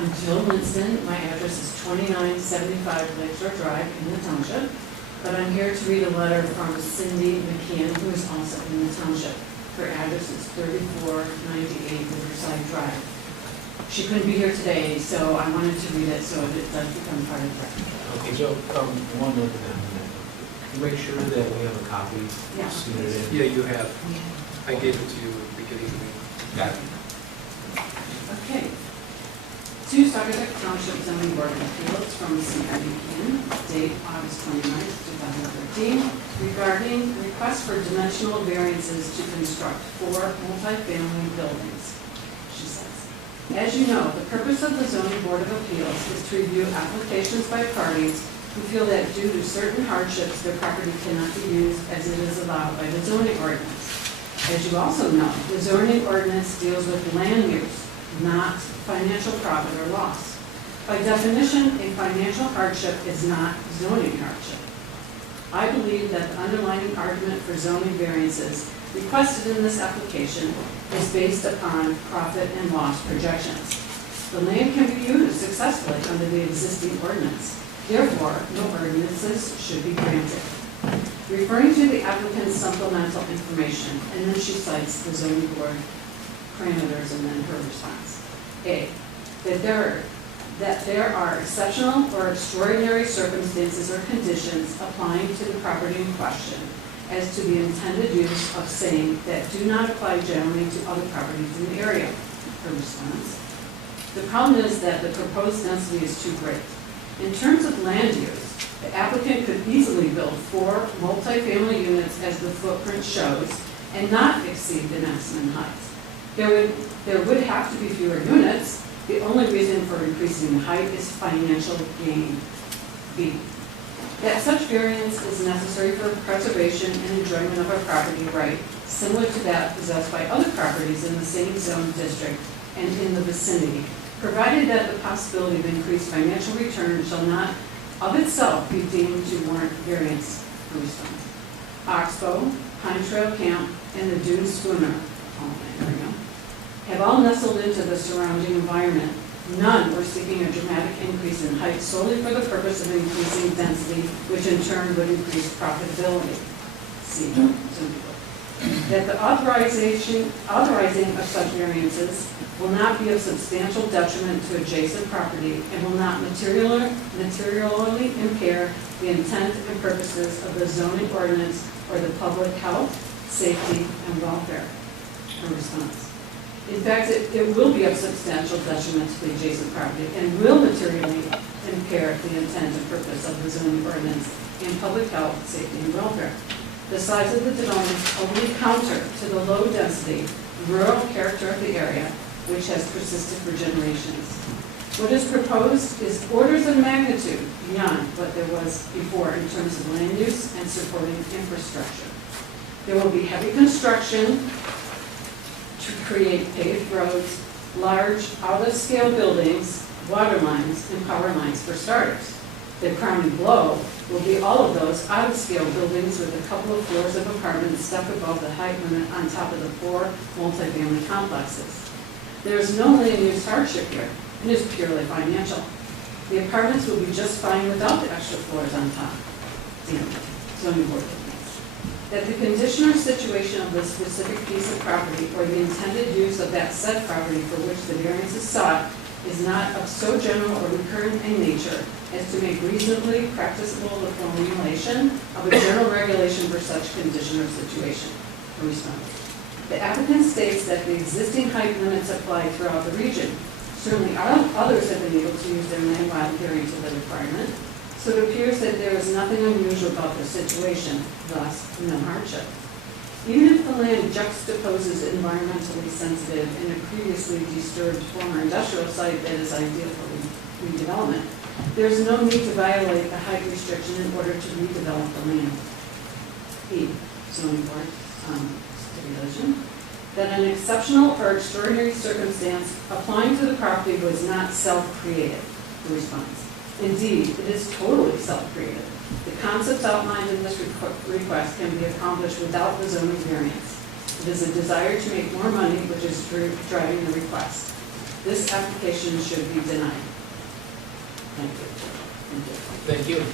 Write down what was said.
I'm Jill Winston. My address is 2975 Lakeshore Drive in the township, but I'm here to read a letter from Cindy McKeon, who is also in the township. Her address is 3498 Riverside Drive. She couldn't be here today, so I wanted to read it so it does become part of the record. Okay, Joe, one more thing. Make sure that we have a copy. Yeah. Submitted in. Yeah, you have. I gave it to you at the beginning of the meeting. Got it. Okay. To Saugatuck Township Zoning Board of Appeals from Cindy McKeon, date August 29th, 2013, regarding request for dimensional variances to construct 4 multifamily buildings. She says, as you know, the purpose of the Zoning Board of Appeals is to review applications by parties who feel that due to certain hardships, their property cannot be used as it is allowed by the zoning ordinance. As you also know, the zoning ordinance deals with land use, not financial profit or loss. By definition, a financial hardship is not zoning hardship. I believe that the underlying argument for zoning variances requested in this application is based upon profit and loss projections. The land can be used successfully under the existing ordinance. Therefore, no ordinances should be granted. Referring to the applicant's supplemental information, and then she cites the zoning board parameters and then her response. A, that there are exceptional or extraordinary circumstances or conditions applying to the property in question as to the intended use of same that do not apply generally to other properties in the area. Her response. The problem is that the proposed density is too great. In terms of land use, the applicant could easily build 4 multifamily units as the footprint shows and not exceed the maximum height. There would have to be fewer units. The only reason for increasing the height is financial gain. B, that such variance is necessary for preservation and enjoyment of a property right similar to that possessed by other properties in the same zone district and in the vicinity, provided that the possibility of increased financial return shall not of itself be deemed to warrant variance. Oxbow, Pine Trail Camp, and the Dune Schooner area have all nestled into the surrounding environment. None were seeking a dramatic increase in height solely for the purpose of increasing density, which in turn would increase profitability. C, that the authorizing of such variances will not be of substantial detriment to adjacent property and will not materially impair the intent and purposes of the zoning ordinance or the public health, safety, and welfare. Her response. In fact, it will be of substantial detriment to the adjacent property and will materially impair the intent and purpose of the zoning ordinance and public health, safety, and welfare. The size of the development is totally counter to the low density, rural character of the area, which has persisted for generations. What is proposed is orders of magnitude beyond what there was before in terms of land use and supporting infrastructure. There will be heavy construction to create paved roads, large out-of-scale buildings, water lines, and power lines for starters. The crowning blow will be all of those out-of-scale buildings with a couple of floors of apartments stuck above the height limit on top of the 4 multifamily complexes. There is no land use hardship here. It is purely financial. The apartments will be just fine without the extra floors on top. Zoning board opinions. That the condition or situation of the specific piece of property or the intended use of that said property for which the variance is sought is not of so general or recurrent in nature as to make reasonably practicable the formulation of a general regulation for such condition or situation. A response. The applicant states that the existing height limits apply throughout the region. Certainly others have been able to use their land while adhering to the requirement, so it appears that there is nothing unusual about the situation, thus no hardship. Even if the land juxtaposes environmentally sensitive and a previously disturbed former industrial site that is ideal for redevelopment, there is no need to violate the height restriction in order to redevelop the land. E, zoning board stipulation, that an exceptional or extraordinary circumstance applying to the property was not self-created. The response. Indeed, it is totally self-created. The concepts outlined in this request can be accomplished without the zoning variance. It is a desire to make more money which is driving the request. This application should be denied. Thank you. Thank you.